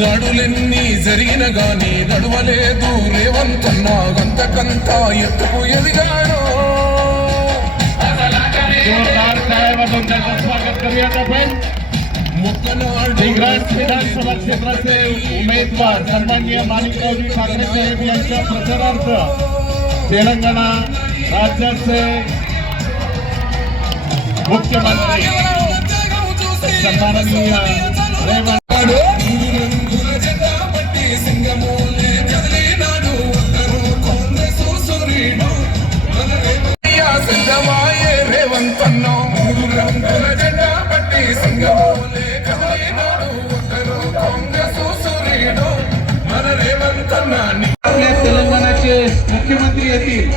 దాడులెన్ని జరిగిన గాని నడవలేదు రేవంతన్న గంతకంత ఎత్తుకు ఎదిగాడు विधानसभा क्षेत्राचे उमेदवार सन्माननीय माणिकरावजी ठाकरे साहेब यांच्या प्रचारार्थ तेलंगणा राज्याचे मुख्यमंत्री सन्माननीय रेवंत तेलंगणाचे मुख्यमंत्री येतील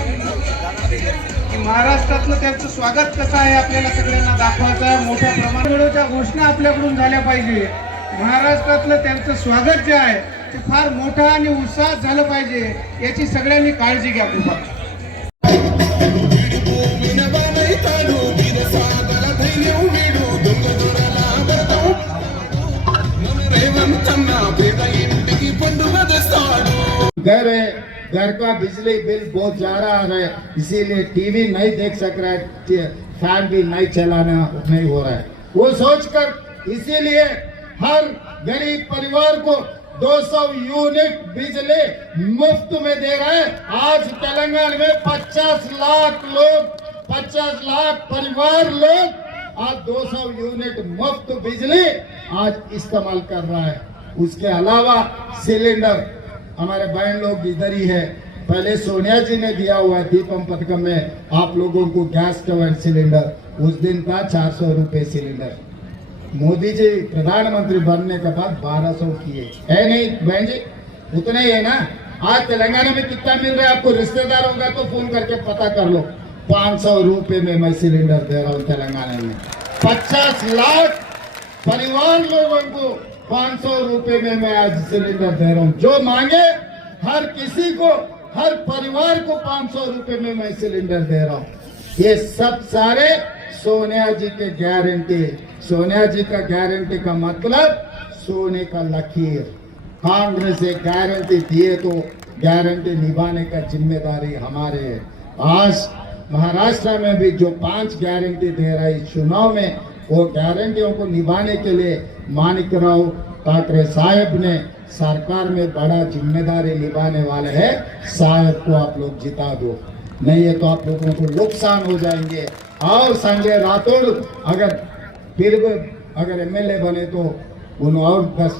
की महाराष्ट्रातलं त्यांचं स्वागत कसं आहे आपल्याला सगळ्यांना दाखवायचं आहे. मोठ्या प्रमाणात घोषणा आपल्याकडून झाल्या पाहिजे. महाराष्ट्रातलं त्यांचं स्वागत जे आहे ते फार मोठं आणि उत्साहात झालं पाहिजे याची सगळ्यांनी काळजी घ्या. कृपा घर है, घर का बिजली बिल बहुत ज्यादा आ रहा है, इसीलिए टीवी नहीं देख सक रहा है, फैन भी नहीं चलाना नहीं हो रहा है. वो सोचकर इसीलिए हर गरीब परिवार को 200 यूनिट बिजली मुफ्त में दे रहा है. आज तेलंगाना में 50 लाख लोग, 50 लाख परिवार लोग आज 200 यूनिट मुफ्त बिजली आज इस्तेमाल कर रहा है. उसके अलावा सिलेंडर हमारे बहन लोग इधर ही है, पहले सोनिया जी ने दिया हुआ दीपम पथकम में आप लोगों को गैस स्टोव एंड सिलेंडर. उस दिन था 400 रुपए सिलेंडर. मोदी जी प्रधानमंत्री बनने के बाद 1200 किए है नहीं बहन जी, उतने ही है ना. आज तेलंगाना में कितना मिल रहा है आपको, रिश्तेदार होगा तो फोन करके पता कर लो. 500 रुपए में मैं सिलेंडर दे रहा हूँ तेलंगाना में. 50 लाख परिवार लोगों को 500 रुपए में मैं आज सिलेंडर दे रहा हूँ. जो मांगे हर किसी को, हर परिवार को 500 रुपए में मैं सिलेंडर दे रहा हूँ. ये सब सारे सोनिया जी के गारंटी. सोनिया जी का गारंटी का मतलब सोने का लकीर. कांग्रेस एक गारंटी दिए तो गारंटी निभाने का जिम्मेदारी हमारे है. आज महाराष्ट्र में भी जो 5 गारंटी दे रहा है चुनाव में, वो गारंटियों को निभाने के लिए माणिकराव ठाकरे साहब ने सरकार में बड़ा जिम्मेदारी निभाने वाले हैं. साहब को आप लोग जिता दो, नहीं है तो आप लोगों को नुकसान हो जाएंगे. और संजय राठौड़ अगर फिर अगर एमएलए बने तो उन और 10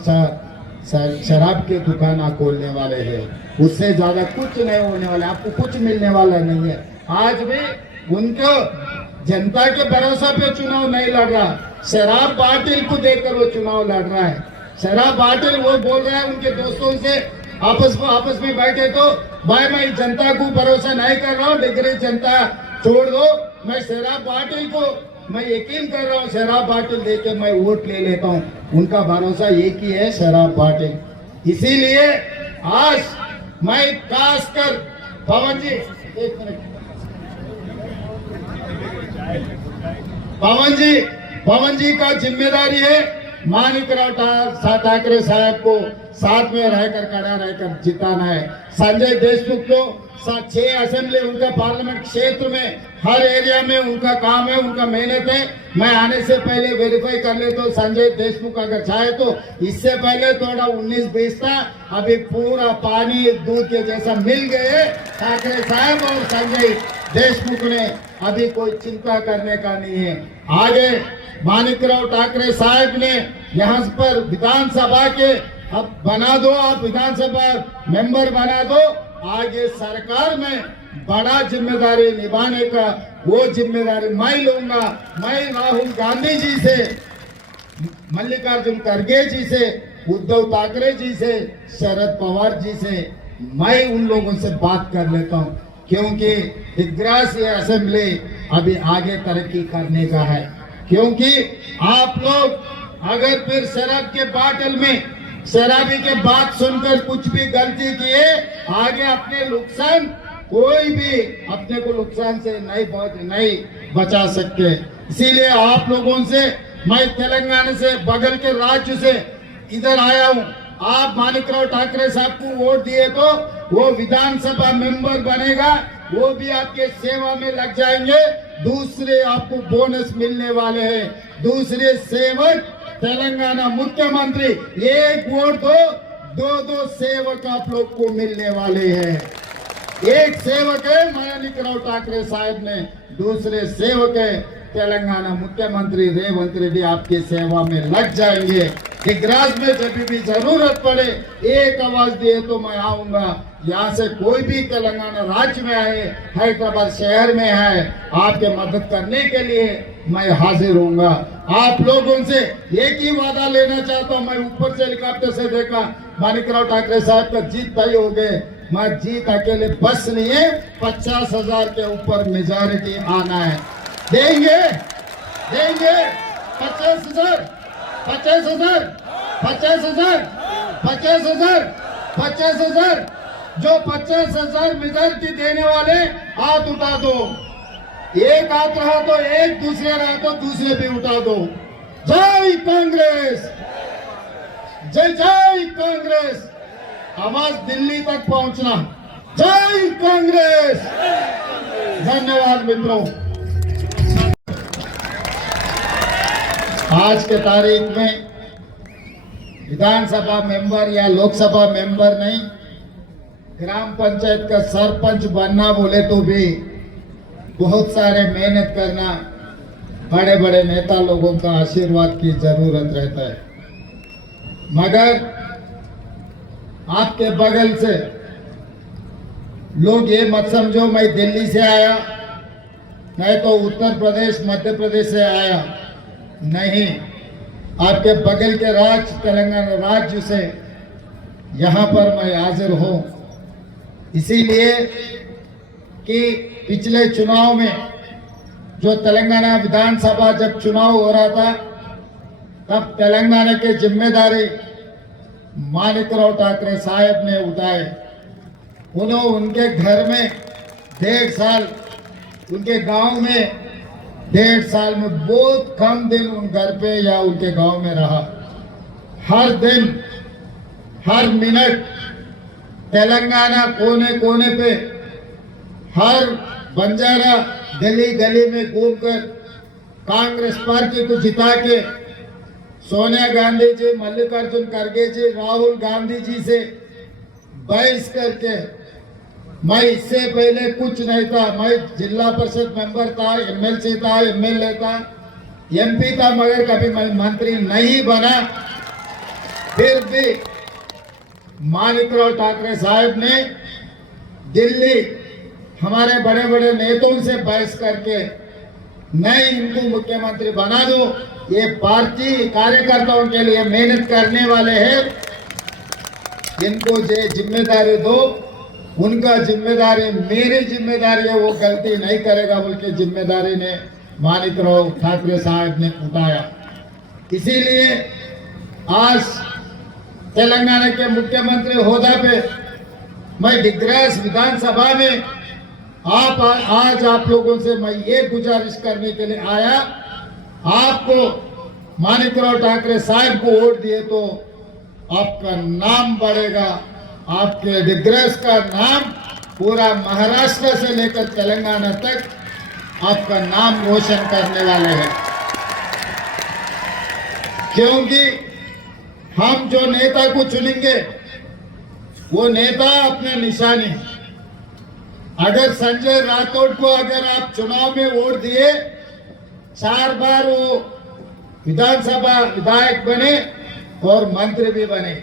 शराब के दुकान खोलने वाले हैं. उससे ज्यादा कुछ नहीं होने वाला, आपको कुछ मिलने वाला नहीं है. आज भी उनको जनता के भरोसा पे चुनाव नहीं लड़ रहा, शराब बाटिल को देकर वो चुनाव लड़ रहा है. शराब बाटिल वो बोल रहा है उनके दोस्तों से आपस में बैठे तो भाई मैं जनता को भरोसा नहीं कर रहा हूँ, डिग्री जनता छोड़ दो, मैं शराब बाटिल को मैं यकीन कर रहा हूँ, शराब बाटिल देके मैं वोट ले लेता हूँ. उनका भरोसा एक ही है, शराब बाटिल. इसीलिए आज मैं खासकर पवन जी, एक मिनट, पवन जी का जिम्मेदारी है माणिकराव ठाकरे साहब को साथ में रहकर खड़ा रहकर जिताना है. संजय देशमुख को 6 असेंबली उनका पार्लियामेंट क्षेत्र में हर एरिया में उनका काम है, उनका मेहनत है. मैं आने से पहले वेरीफाई कर ले तो संजय देशमुख अगर चाहे तो इससे पहले थोड़ा 19-20 था, अभी पूरा पानी दूध के जैसा मिल गए ठाकरे साहब और संजय देशमुख ने. अभी कोई चिंता करने का नहीं है. आगे माणिकराव ठाकरे साहब ने यहाँ पर विधानसभा के अब बना दो, आप विधानसभा मेंबर बना दो. आगे सरकार में बड़ा जिम्मेदारी निभाने का वो जिम्मेदारी मैं लूंगा. मैं राहुल गांधी जी से, मल्लिकार्जुन खड़गे जी से, उद्धव ठाकरे जी से, शरद पवार जी से मैं उन लोगों से बात कर लेता हूं, क्योंकि दिग्रास ये असेंबली अभी आगे तरक्की करने का है. क्योंकि आप लोग अगर फिर शराब के बाटल में शराबी के बात सुनकर कुछ भी गलती किए, आगे अपने नुकसान कोई भी अपने को नुकसान से नहीं बचा सकते. इसीलिए आप लोगों से मैं तेलंगाना से, बगल के राज्य से इधर आया हूँ. आप माणिकराव ठाकरे साहब को वोट दिए तो वो विधानसभा मेंबर बनेगा, वो भी आपके सेवा में लग जाएंगे। दूसरे आपको बोनस मिलने वाले हैं, दूसरे सेवक तेलंगाना मुख्यमंत्री, एक वोट दो दो सेवक आप लोग को मिलने वाले हैं। एक सेवक है माणिकराव ठाकरे साहब ने, दूसरे सेवक है तेलंगाना मुख्यमंत्री रेवंत रेड्डी आपकी सेवा में लग जाएंगे। दिग्राज में जब भी जरूरत पड़े एक आवाज दिए तो मैं आऊंगा। यहाँ से कोई भी तेलंगाना राज्य में आए, हैदराबाद शहर में है, आपके मदद करने के लिए मैं हाजिर होऊंगा। आप लोगों से एक ही वादा लेना चाहता हूँ। मैं ऊपर से हेलीकॉप्टर से देखा माणिकराव ठाकरे साहब का जीत तय हो गए। मैं जीत अकेले बस नहीं है, 50,000 के ऊपर मेजॉरिटी आना है। देंगे 50,000 50,000 50,000 50,000 50,000 जो 50,000 मेजॉरिटी देने वाले हाथ उठा दो। एक हाथ रहा तो एक, दूसरे रहा तो दूसरे भी उठा दो। जय कांग्रेस, जय जय कांग्रेस। आवाज दिल्ली तक पहुंचना, जय कांग्रेस। धन्यवाद मित्रों। आज के तारीख में विधानसभा मेंबर या लोकसभा मेंबर नहीं, ग्राम पंचायत का सरपंच बनना बोले तो भी बहुत सारे मेहनत करना, बड़े बड़े नेता लोगों का आशीर्वाद की जरूरत रहता है। मगर आपके बगल से लोग ये मत समझो मैं दिल्ली से आया, मैं तो उत्तर प्रदेश मध्य प्रदेश से आया, नहीं। आपके बगल के राज्य तेलंगाना राज्य से यहाँ पर मैं हाजिर हूँ, इसीलिए कि पिछले चुनाव में जो तेलंगाना विधानसभा जब चुनाव हो रहा था, तब तेलंगाना की जिम्मेदारी माणिकराव ठाकरे साहब ने उठाए। उन्होंने उनके घर में 1.5 साल, उनके गांव में 1.5 साल में बहुत कम दिन उन घर पे या उनके गांव में रहा। हर दिन हर मिनट तेलंगाना कोने कोने पे, हर बंजारा गली गली में घूमकर कांग्रेस पार्टी को जिता के सोनिया गांधी जी, मल्लिकार्जुन खड़गे जी, राहुल गांधी जी से बहस करके, मैं इससे पहले कुछ नहीं था, मैं जिला परिषद मेंबर था, एमएलसी था, एमएलए था, एमपी था, मगर कभी मैं मंत्री नहीं बना। फिर भी माणिकराव ठाकरे साहब ने दिल्ली हमारे बड़े बड़े नेताओं से बहस करके मैं इनको मुख्यमंत्री बना दूं। ये पार्टी कार्यकर्ताओं के लिए मेहनत करने वाले हैं, इनको ये जिम्मेदारी दो। उनका जिम्मेदारी मेरी जिम्मेदारी है, वो गलती नहीं करेगा बोल के जिम्मेदारी ने माणिकराव ठाकरे साहब ने उठाया। इसीलिए आज तेलंगाना के मुख्यमंत्री होदा पे मैं डिग्रास विधानसभा में आज आप लोगों से मैं ये गुजारिश करने के लिए आया, आपको माणिकराव ठाकरे साहब को वोट दिए तो आपका नाम बढ़ेगा, आपके डिग्रास का नाम पूरा महाराष्ट्र से लेकर तेलंगाना तक आपका नाम रोशन करने वाले हैं। क्योंकि हम जो नेता को चुनेंगे वो नेता अपने निशाने, अगर संजय राठौड़ को अगर आप चुनाव में वोट दिए, 4 बार वो विधानसभा विधायक बने और मंत्री भी बने,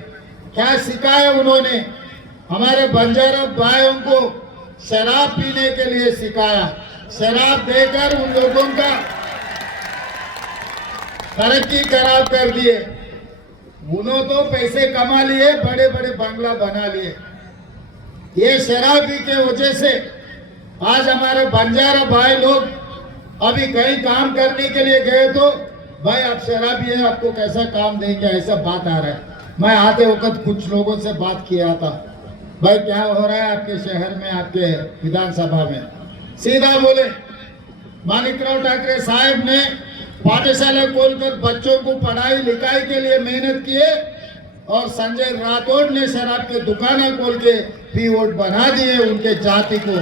क्या सिखाया उन्होंने? हमारे बंजारा भाइयों को शराब पीने के लिए सिखाया, शराब देकर उन लोगों का तरक्की खराब कर दिए। उन्होंने तो पैसे कमा लिए, बड़े बड़े बंगला बना लिए। ये शराबी के वजह से आज हमारे बंजारा भाई लोग अभी कहीं काम करने के लिए गए तो भाई आप शराबी है, आपको कैसा काम देंगे, ऐसा बात आ रहा है। मैं आते वक्त कुछ लोगों से बात किया था, भाई क्या हो रहा है आपके शहर में, आपके विधानसभा में? सीधा बोले माणिकराव ठाकरे साहब ने पाठशाला खोलकर बच्चों को पढ़ाई लिखाई के लिए मेहनत किए, और संजय राठौड़ ने शराब के दुकानें खोल के पीओट बना दिए उनके जाति को।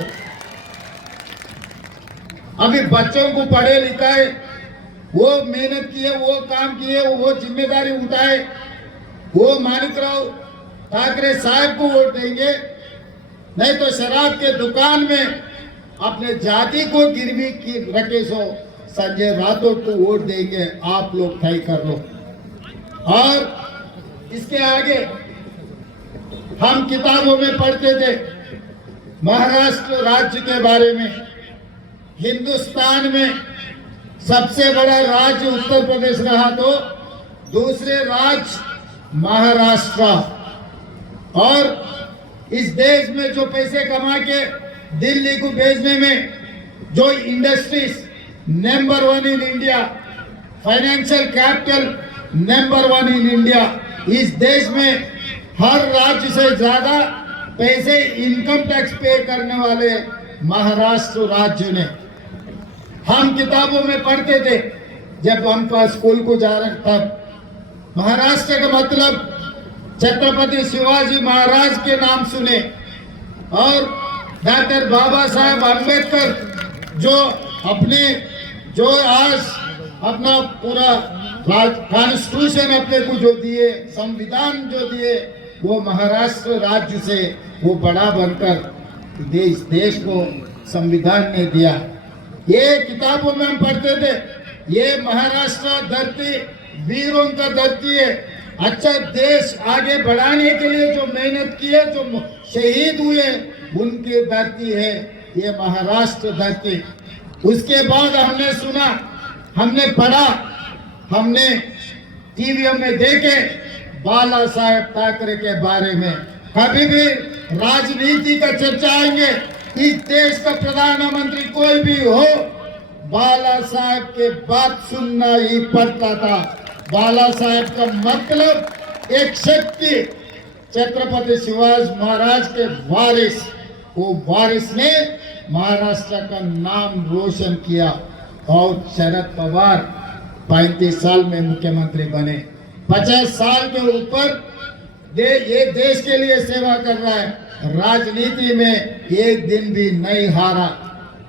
अभी बच्चों को पढ़े लिखाए, वो मेहनत किए, वो काम किए, वो जिम्मेदारी उठाए, वो माणिकराव ठाकरे साहब को वोट देंगे, नहीं तो शराब के दुकान में अपने जाति को गिरवी की रखे सो संजय राठौड़ को वोट देंगे। आप लोग तय कर लो। और इसके आगे हम किताबों में पढ़ते थे महाराष्ट्र राज्य के बारे में। हिंदुस्तान में सबसे बड़ा राज्य उत्तर प्रदेश रहा तो दूसरे राज्य महाराष्ट्र। और इस देश में जो पैसे कमा के दिल्ली को भेजने में जो industries number 1 in India, financial capital number 1 in India, इस देश में हर राज्य से ज्यादा पैसे इनकम टैक्स पे करने वाले महाराष्ट्र राज्य ने। हम किताबों में पढ़ते थे जब हम स्कूल को जा रहे तब महाराष्ट्र का मतलब छत्रपति शिवाजी महाराज के नाम सुने और डॉक्टर बाबा साहेब अम्बेडकर जो आज अपना पूरा कॉन्स्टिट्यूशन अपने को जो दिए, संविधान जो दिए, वो महाराष्ट्र राज्य से वो बड़ा बनकर देश को संविधान ने दिया। ये किताबों में हम पढ़ते थे। ये महाराष्ट्र धरती वीरों का धरती है। अच्छा देश आगे बढ़ाने के लिए जो मेहनत किए, जो शहीद हुए, उनकी धरती है ये महाराष्ट्र धरती। उसके बाद हमने सुना, हमने पढ़ा, हमने टीवी में देखे बाला साहेब ठाकरे के बारे में। कभी भी राजनीति का चर्चा आएंगे, इस देश का प्रधानमंत्री कोई भी हो, बाला साहेब के बात सुनना ही पड़ता था। बाला साहेब का मतलब एक शक्ति, छत्रपति शिवाजी महाराज के वारिस, वो वारिस ने महाराष्ट्र का नाम रोशन किया। और शरद पवार 35 साल में मुख्यमंत्री बने, 50 साल के ऊपर ये देश के लिए सेवा कर रहा है, राजनीति में एक दिन भी नहीं हारा।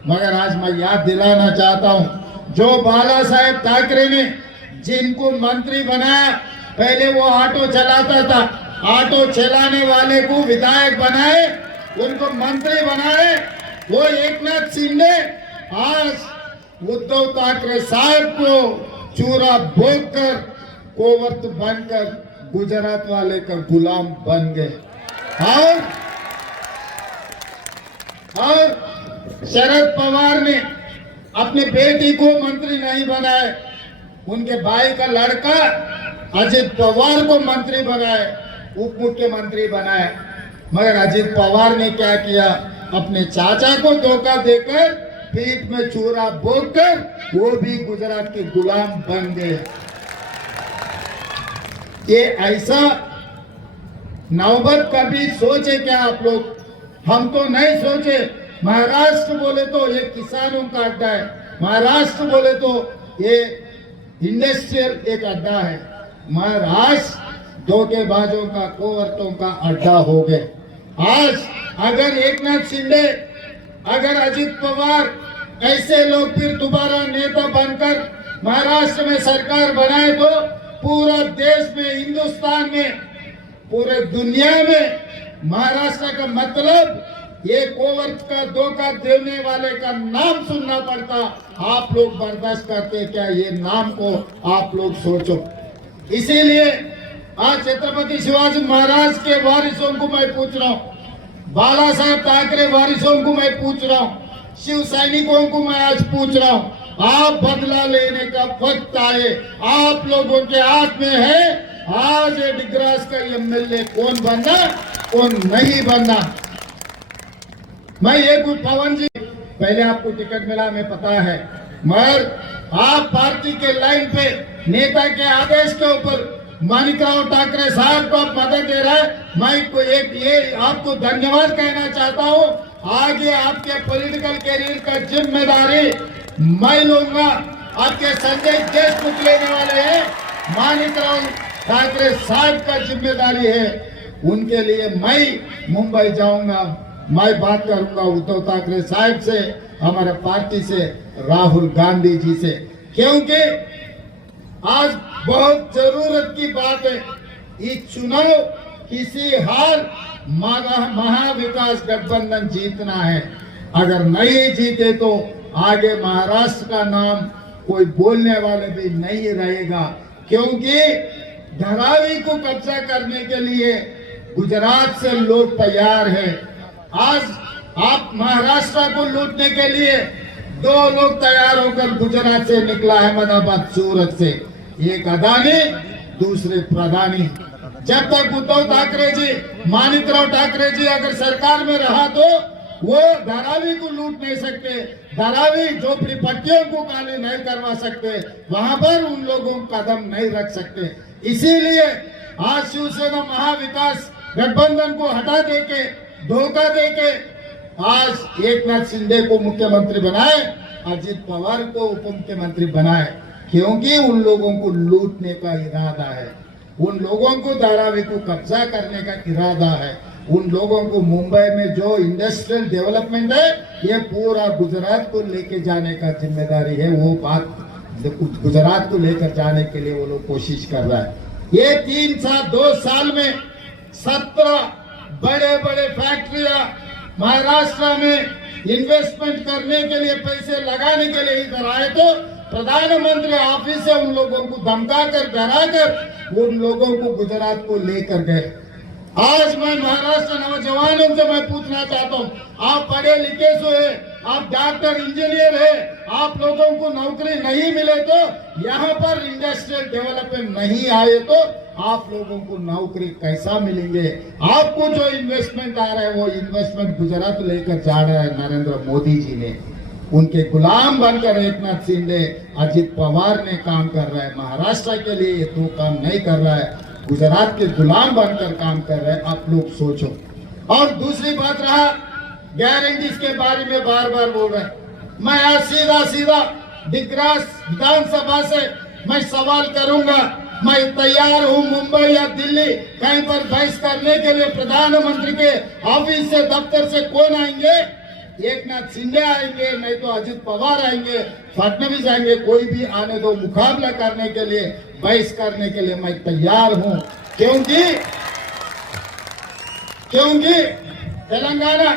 मगर आज मैं याद दिलाना चाहता हूं, जो बाला साहेब ठाकरे ने जिनको मंत्री बनाया, पहले वो ऑटो चलाता था, ऑटो चलाने वाले को विधायक बनाए, उनको मंत्री बनाए, वो एकनाथ शिंदे आज उद्धव ठाकरे साहब को चूरा भोंककर कोवर्त बनकर गुजरात वाले का गुलाम बन गए। और शरद पवार ने अपनी बेटी को मंत्री नहीं बनाए, उनके भाई का लड़का अजित पवार को मंत्री बनाए, उप मुख्यमंत्री बनाए। मगर अजित पवार ने क्या किया, अपने चाचा को धोखा देकर पीठ में चूरा भोंककर वो भी गुजरात के गुलाम बन गए। ये ऐसा नौबत कभी सोचे क्या आप लोग? हम तो नहीं सोचे। महाराष्ट्र बोले तो ये किसानों का अड्डा है, महाराष्ट्र बोले तो ये इंडस्ट्रियल एक अड्डा है, मगर आज धोखेबाजों का, कोवर्तों का अड्डा हो गए। आज अगर एकनाथ शिंदे, अगर अजित पवार ऐसे लोग फिर दोबारा नेता बनकर महाराष्ट्र में सरकार बनाए तो पूरा देश में, हिंदुस्तान में, पूरे दुनिया में महाराष्ट्र का मतलब ये कोवर्त का धोखा देने वाले का नाम सुनना पड़ता। आप लोग बर्दाश्त करते क्या ये नाम को? आप लोग सोचो। इसीलिए आज छत्रपति शिवाजी महाराज के वारिसों को मैं पूछ रहा हूँ, बाला साहब ठाकरे वारिसों को मैं पूछ रहा हूँ, शिव सैनिकों को मैं आज पूछ रहा हूँ, आप बदला लेने का वक्त आए। आप लोगों के हाथ में है आज ये डिग्रास का एमएलए कौन बनना, कौन नहीं बनना। मैं ये कुछ पवन जी, पहले आपको टिकट मिला हमें पता है, मगर आप पार्टी के लाइन पे नेता के आदेश के ऊपर माणिकराव ठाकरे साहब को आप मदद दे रहा है। मैं को एक ये आपको धन्यवाद कहना चाहता हूँ। आगे आपके पॉलिटिकल कैरियर का जिम्मेदारी मैं लूंगा। आपके संजय देशमुख लेने वाले हैं, माणिकराव ठाकरे साहब का जिम्मेदारी है। उनके लिए मैं मुंबई जाऊंगा, मैं बात करूंगा उद्धव ठाकरे साहब से, हमारे पार्टी से, राहुल गांधी जी से, क्योंकि आज बहुत जरूरत की बात है। ये चुनाव किसी हाल महाविकास गठबंधन जीतना है। अगर नहीं जीते तो आगे महाराष्ट्र का नाम कोई बोलने वाले भी नहीं रहेगा, क्योंकि धारावी को कब्जा करने के लिए गुजरात से लोग तैयार हैं। आज आप महाराष्ट्र को लूटने के लिए 2 लोग तैयार होकर गुजरात से निकला, अहमदाबाद सूरत से, एक अदानी दूसरे प्रधानी। जब तक उद्धव ठाकरे जी, माणिकराव ठाकरे जी अगर सरकार में रहा तो वो धारावी को लूट नहीं सकते, धारावी झोपड़ी पट्टियों को खाली नहीं करवा सकते, वहां पर उन लोगों को कदम नहीं रख सकते। इसीलिए आज शिवसेना महाविकास गठबंधन को हटा देके, धोखा देके आज एकनाथ शिंदे को मुख्यमंत्री बनाए, अजित पवार को उप मुख्यमंत्री बनाए, क्योंकि उन लोगों को लूटने का इरादा है, उन लोगों को धारावी को कब्जा करने का इरादा है, उन लोगों को मुंबई में जो इंडस्ट्रियल डेवलपमेंट है ये पूरा गुजरात को लेके जाने का जिम्मेदारी है। वो बात गुजरात को लेकर जाने के लिए वो लोग कोशिश कर रहा है। ये 2 साल में 17 बड़े बड़े फैक्ट्रियां महाराष्ट्र में इन्वेस्टमेंट करने के लिए, पैसे लगाने के लिए इधर आए तो प्रधानमंत्री ऑफिस से उन लोगों को धमका कर, डरा कर उन लोगों को गुजरात को लेकर गए। आज मैं महाराष्ट्र नौजवानों से मैं पूछना चाहता हूँ, आप पढ़े लिखे हुए, आप डॉक्टर इंजीनियर है, आप लोगों को नौकरी नहीं मिले तो यहाँ पर इंडस्ट्रियल डेवलपमेंट नहीं आए तो आप लोगों को नौकरी कैसा मिलेंगे? आपको जो इन्वेस्टमेंट आ रहा है वो इन्वेस्टमेंट गुजरात लेकर जा रहा है नरेंद्र मोदी जी ने। उनके गुलाम बनकर एकनाथ शिंदे, अजित पवार ने काम कर रहा है। महाराष्ट्र के लिए ये तो काम नहीं कर रहा है, गुजरात के गुलाम बनकर काम कर रहे हैं। आप लोग सोचो। और दूसरी बात रहा गारंटीज के बारे में बार बार बोल रहे हैं। मैं आज सीधा दिग्रास विधानसभा से मैं सवाल करूंगा, मैं तैयार हूं मुंबई या दिल्ली कहीं पर बहस करने के लिए। प्रधानमंत्री के ऑफिस से, दफ्तर से कौन आएंगे? एकनाथ शिंदे आएंगे, नहीं तो अजित पवार आएंगे, फडणवीस आएंगे, कोई भी आने दो। मुकाबला करने के लिए, बहस करने के लिए मैं तैयार हूं, क्योंकि तेलंगाना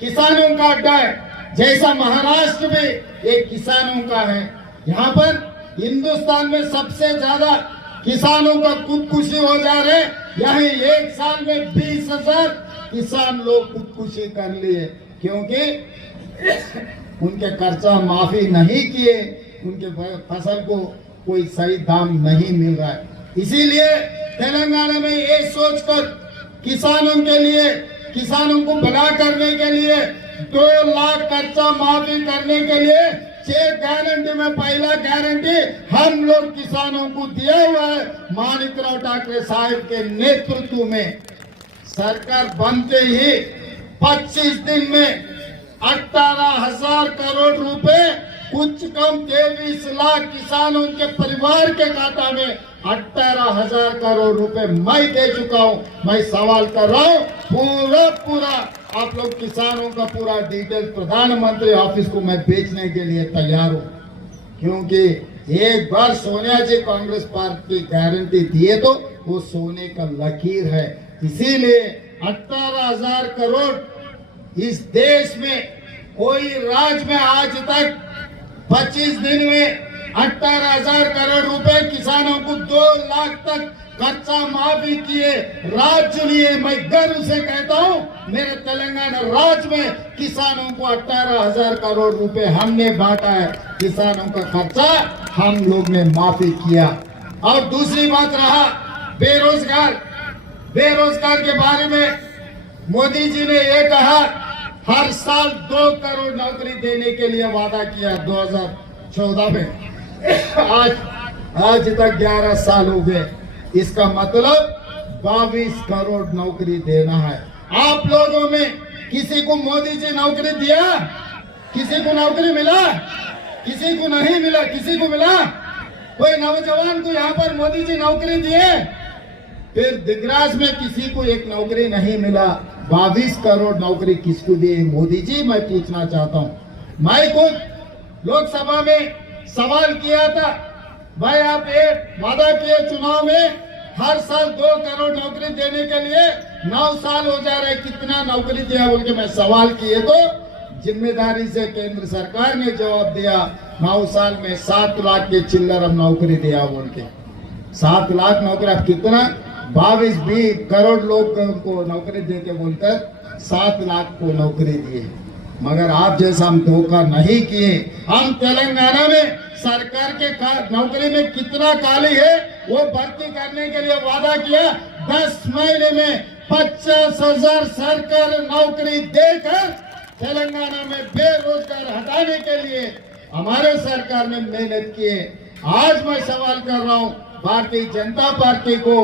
किसानों का अड्डा है, जैसा महाराष्ट्र भी एक किसानों का है। यहाँ पर हिंदुस्तान में सबसे ज्यादा किसानों का खुदकुशी हो जा रहे। यही एक साल में 20,000 किसान लोग खुदकुशी कर लिए, क्योंकि उनके कर्जा माफी नहीं किए, उनके फसल को कोई सही दाम नहीं मिल रहा है। इसीलिए तेलंगाना में ये सोचकर किसानों के लिए, किसानों को भला करने के लिए 2 लाख कर्जा माफी करने के लिए 6 गारंटी में पहला गारंटी हम लोग किसानों को दिया हुआ है। माणिकराव ठाकरे साहब के नेतृत्व में सरकार बनते ही 25 दिन में 18,000 करोड़ रुपए, कुछ कम 23 लाख किसानों के परिवार के खाता में 18,000 करोड़ रुपए मैं दे चुका हूं। मैं सवाल कर रहा हूं, पूरा आप लोग किसानों का पूरा डिटेल प्रधानमंत्री ऑफिस को मैं बेचने के लिए तैयार हूं, क्योंकि एक बार सोनिया जी कांग्रेस पार्टी गारंटी दिए तो वो सोने का लकीर है। इसीलिए 18,000 करोड़ इस देश में कोई राज्य में आज तक 25 दिन में 18,000 करोड़ रुपए किसानों को 2 लाख तक कर्जा माफी किए राज्य लिए। मैं गर्व से कहता हूं, मेरे तेलंगाना राज्य में किसानों को 18,000 करोड़ रुपए हमने बांटा है। किसानों का खर्चा हम लोग ने माफी किया। और दूसरी बात रहा बेरोजगार के बारे में मोदी जी ने ये कहा, हर साल 2 करोड़ नौकरी देने के लिए वादा किया 2014 में। आज तक 11 साल हो गए। इसका मतलब 22 करोड़ नौकरी देना है। आप लोगों में किसी को मोदी जी नौकरी दिया? किसी को नौकरी मिला? किसी को नहीं मिला? किसी को मिला? कोई नौजवान को यहाँ पर मोदी जी नौकरी दिए? फिर दिग्राज में किसी को एक नौकरी नहीं मिला, 22 करोड़ नौकरी किसको दिए? मोदी जी, मैं पूछना चाहता हूँ। मैं खुद लोकसभा में सवाल किया था, भाई आप एक वादा किए चुनाव में हर साल 2 करोड़ नौकरी देने के लिए, 9 साल हो जा रहे, कितना नौकरी दिया बोल के मैं सवाल किए तो जिम्मेदारी से केंद्र सरकार ने जवाब दिया 9 साल में 7 लाख के चिल्लर हम नौकरी दिया बोल के। 7 लाख नौकरी, अब कितना 22-20 करोड़ लोग को नौकरी देके बोलकर 7 लाख को नौकरी दिए। मगर आप जैसा हम धोखा नहीं किए। हम तेलंगाना में सरकार के नौकरी में कितना खाली है वो भर्ती करने के लिए वादा किया। 10 महीने में 50,000 सरकारी नौकरी देकर तेलंगाना में बेरोजगार हटाने के लिए हमारे सरकार ने मेहनत की है। आज मैं सवाल कर रहा हूँ भारतीय जनता पार्टी को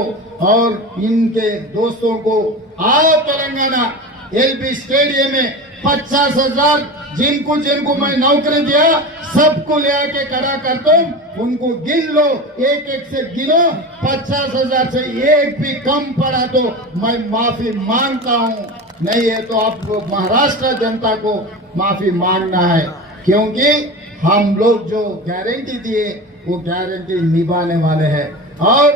और इनके दोस्तों को, आओ तेलंगाना एलबी स्टेडियम में 50,000 जिनको मैं नौकरी दिया सबको ले आके खड़ा कर तुम, उनको गिन लो, एक एक से गिनो, 50,000 से एक भी कम पड़ा तो मैं माफी मांगता हूँ। नहीं है तो आप महाराष्ट्र जनता को माफी मांगना है, क्योंकि हम लोग जो गारंटी दिए वो गारंटी निभाने वाले हैं। और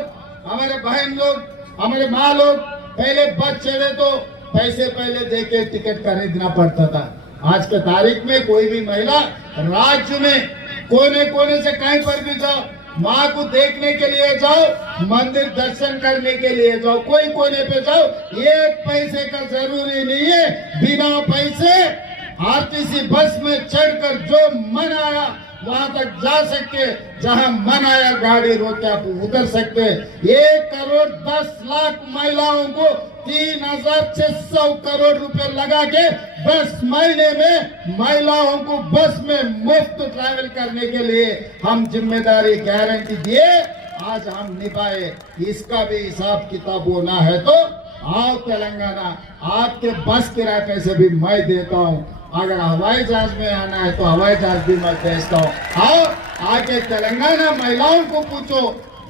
हमारे बहन लोग, हमारे माँ लोग पहले बस चढ़े तो पैसे पहले देके टिकट खरीदना पड़ता था। आज के तारीख में कोई भी महिला राज्य में कोने कोने से कहीं पर भी जाओ, माँ को देखने के लिए जाओ, मंदिर दर्शन करने के लिए जाओ, कोई कोने पे जाओ, 1 पैसे का जरूरी नहीं है, बिना पैसे आरटीसी बस में चढ़कर जो मन आया वहां तक जा सकते, जहां मन आया गाड़ी रोक के आप उतर सकते। 1 करोड़ 10 लाख महिलाओं को 3,600 करोड़ रुपए लगा के 10 महीने में महिलाओं को बस में मुफ्त ट्रैवल करने के लिए हम जिम्मेदारी गारंटी दिए, आज हम निभाए। इसका भी हिसाब किताब होना है तो आओ तेलंगाना, आपके बस किराए पैसे भी मैं देता हूँ। अगर हवाई जहाज में आना है तो हवाई जहाज भी मैं भेजता हूँ। आओ आके तेलंगाना महिलाओं को पूछो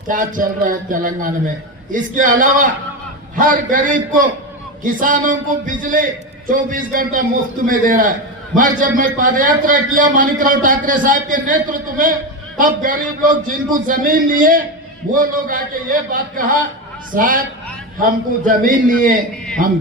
क्या चल रहा है तेलंगाना में। इसके अलावा हर गरीब को, किसानों को बिजली 24 घंटा मुफ्त में दे रहा है। जब मैं पदयात्रा किया मानिकराव ठाकरे साहब के नेतृत्व में, तब गरीब लोग जिनको जमीन नहीं है वो लोग आके ये बात कहा, साहब हमको जमीन नहीं है, हम